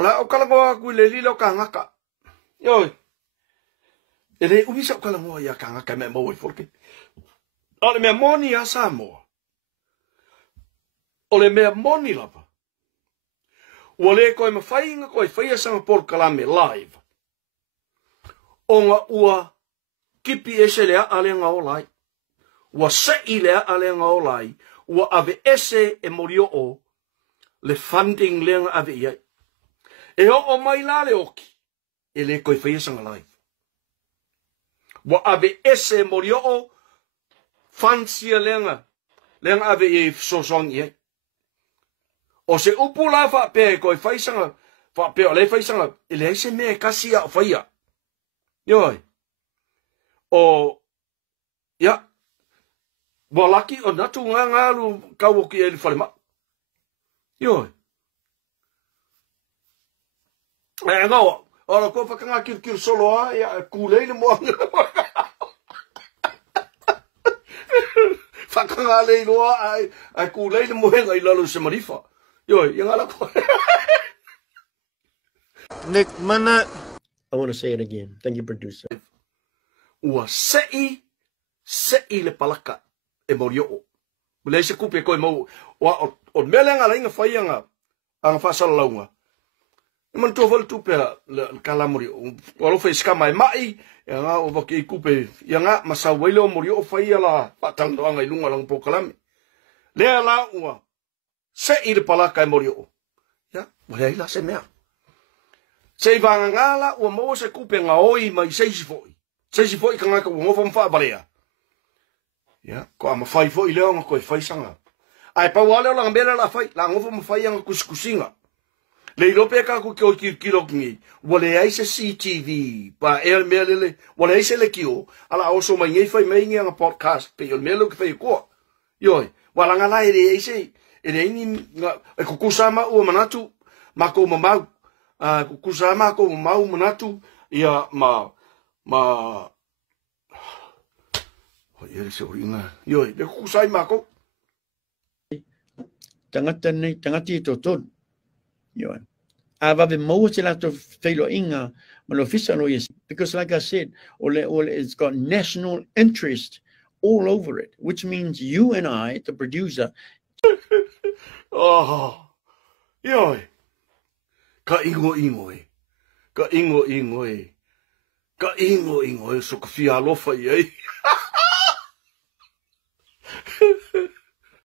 Ola o kala ngoa ku le lilo ka ngaka. Yoi. Ele ubisa o kala ngoa ia ka ngaka me mo forke. Ole me moni a Samoa. Ole me moni lava. Ole koe ma whainga koe whaia sanga por kalame live. Onga ua kipi ese lea alenga o lai. Ua sei lea alenga o lai. Ua ave ese e morio o le funding lenga ave iai. E o mai la le oki. E le koe whaia sanga live. Ua ave ese e morio o fansia lenga. Lenga ave iai sosong iai. O se upu la wha pe koe whaisanga. Wha pe o le whaisanga. E le se mea kasi a whaia. Yoi. O, ya, walaki o natu ngā lu kawoki e li whalema. Yoi. E ngawa, ora ko whakanga kir solo a, ya, kūlei le moanga. Whakanga lei loa, ai kūlei le mohenga I lalo se marifa. Yoi, ia ngala ko. Nick, mana. I want to say it again. Thank you, producer. Ua sei le palaka e morio o. Mule se kupe koe mau, o mele nga lainga whaianga, anga whasala launga. Man tō whale tupe le kalamori o, alofa I skama e mai, ia ngā o waki I kupe, ia ngā masa waile o morio o whaia la, patandoanga I lunga lang po kalame. Lea la ua, sei le palaka e morio o. Ia, wale la se mea. Sei vanga ngala, ua maua se kupe ngā oi mai seisi foi. Seisi foi ka ngaka ua ngofa mwha balea. Ya, ko ama whai foi leo nga koe whaisanga. Ai pa wale o langa mera la whai, la ngofa mwhai anga kuskusinga. Le ilope ka ku kio kiro kingi, wale aise CTV, pa ea mea lele, wale aise le kio, ala oso mai ngei whai mei anga podcast, pe yon mea lo ki whai koa. Yoi, wala nga la ere aise, ere ingi, e kukusama ua manatu, mako mamau, kukusama ko mamau manatu, ia Ia se oringa. Yoi, le kusai mako. Tangati to ton. Yoi. Ava ve mo se la to felo inga malo fisalo yes because like I said, ole it's got national interest all over it, which means you and I, the producer. Oh. Yoi. Ka ingo e. Ka ingo e. Ka ingo e so ka fia lofa ye.